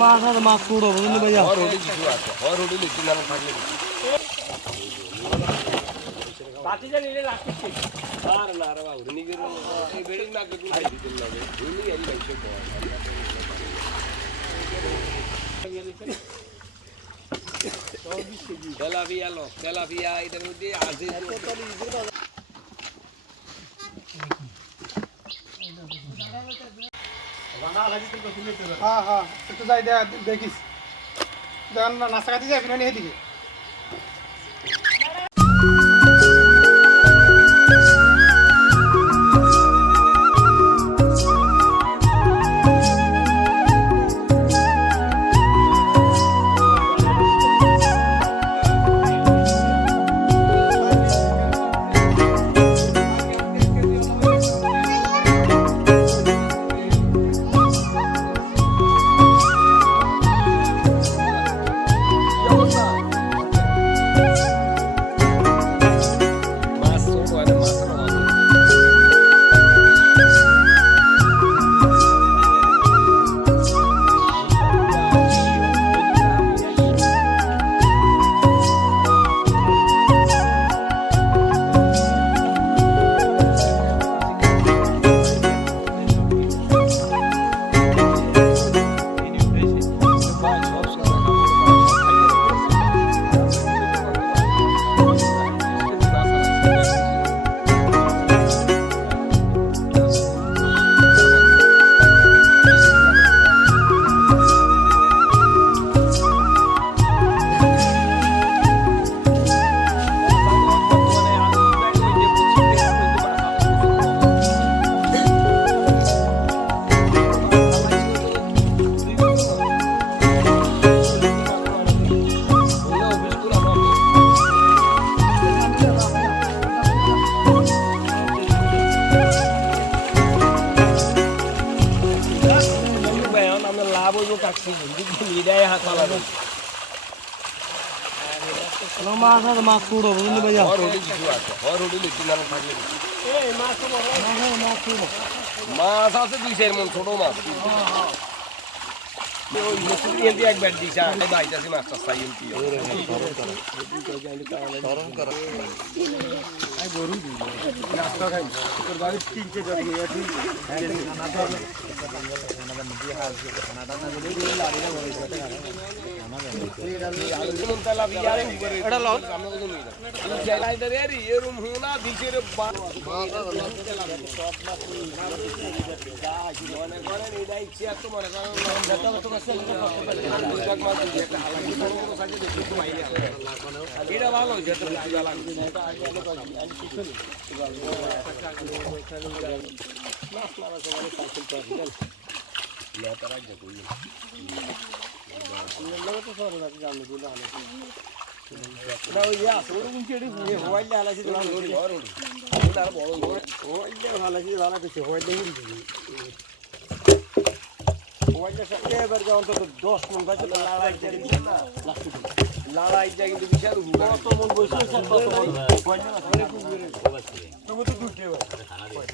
মাছ মাছ পুরো বুঝলি ভাইয়া হর হোটেল কিছু আছে হর হোটেল আর না তেলাপিয়া লো তেলাপিয়া এটার মধ্যে আছে হ্যাঁ হ্যাঁ একটু যাই দেখ দেখিস। যখন নাস্তা খাতে যাই ফিরে এদিকে। কাকছি নিদায় হাত পালাবে মাছ আছে মাছ পুরো বুঝলি ভাইয়া হর হোটেল কিছু আছে হর হোটেল একটু নাম থাকলে মাছ আছে দুই চার মন ছোট মাছ ওই মুসুরি এমনি একবার দিছে আগে বাইতাছি মাছটা চাই এমনি এটা লও এরম হুনা দিছে রে বা এটা ভালো যেটা লড়াই যা কিন্তু বিশাল কত মন বসে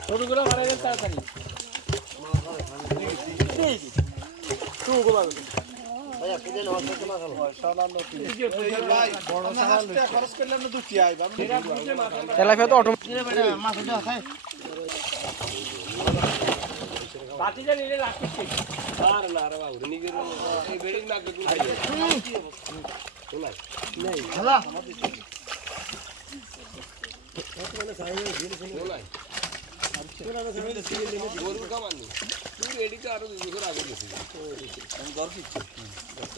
ছোটগুলো মারা গেলে তাড়াতাড়ি দুটি আইবা তেলাপিয়া তো অটো গরুর কামানি তুই এদিকে আরও দুই বছর আগে গেছিস ঘর কিচ্ছু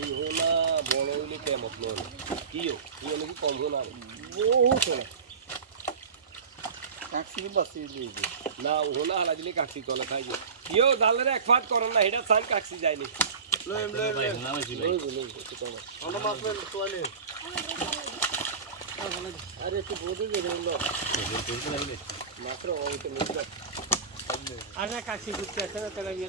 এই হোনা বড় হইলে কেমন নয়? কি হো কি হলে কি কম হোনা বহুত হোনা কাকসি বাসি দিয়েছি না হোনা হালা দিলে কাকসি তলে খাই যে। ইয়ো দালের এক ফাট করেন না এটা সাইন কাকসি যায়নি। লই লই লই লই লই একটু কম। আমরা মাছ তোলে আর কাশি ঘুরতে আসে না তারা গিয়ে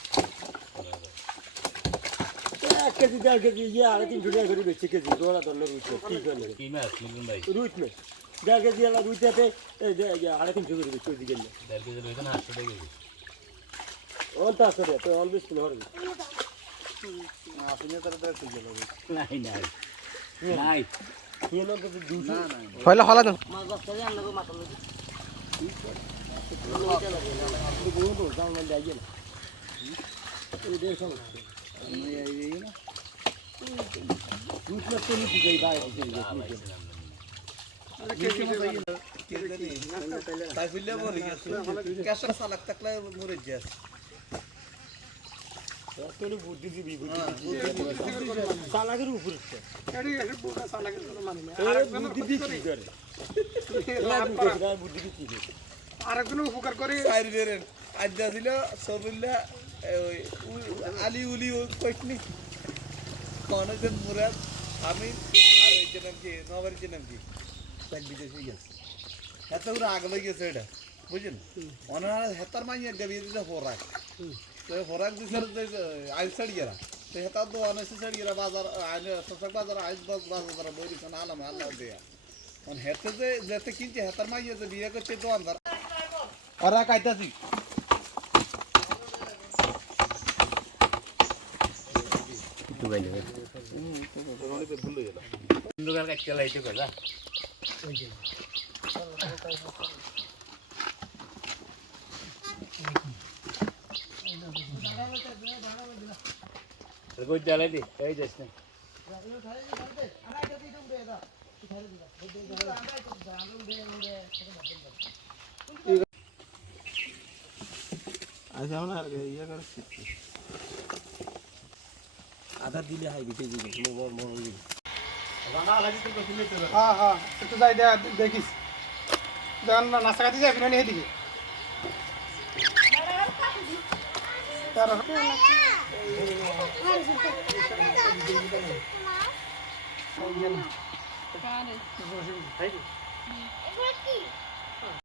এক কেজি দেড় কেজি ইয়ে আড়াই তিনশো টাকা করে বেশি কেজি দোলা ধরলে রুইতে কি করে রুইত নেই দেড় কেজি এলা রুইতে আড়াই তিনশো করে বেশি দেড় কেজি না আটশো টাকা কেজি অন তা আসলে তো অন বেশি হরে নাই নাই নাই ইয়ে হইলে হলা দেন মাছ আনলো মাথা লাগে জাল না যাই না এই দেখ বুদ্ধিজীবী চালাকের উপরে এটি এটি বোকা চালাকের কোনো না। বুদ্ধি দিয়ে কি করে বুদ্ধি কি করে আরেকজনের উপকার করে। আড্ডা ছিল সরুল্লা আলি উলি কইটনি কনজন মুরাদ আমি আর এই যে নাম কি নবারের যে নাম কি? এক বিদেশি গেছে। এত করে আগ লই গেছে এটা বুঝছেন? ওনারা হেতার মাই একটা বিয়ে দিতে ফরাক। তো ফরাক দিছে আইস ছাড়ি গেরা তো হেতার তো অনেক ছাড়ি গেরা বাজার আইন শশক বাজার আইস বাজার বই দিছে আলাম আল্লাহ দেয়া। অন হেতে যে যেতে কিনছে হেতার মাই বিয়ে করছে তো আন্দার ওরা কাইতাছি জ্বালাই দি এই যাস না আধা দিলে হাই দিতে দিবি হ্যাঁ হ্যাঁ একটু যাই দেখ দেখিস। যখন নাস্তা খাতে যাবি না এদিকে। তার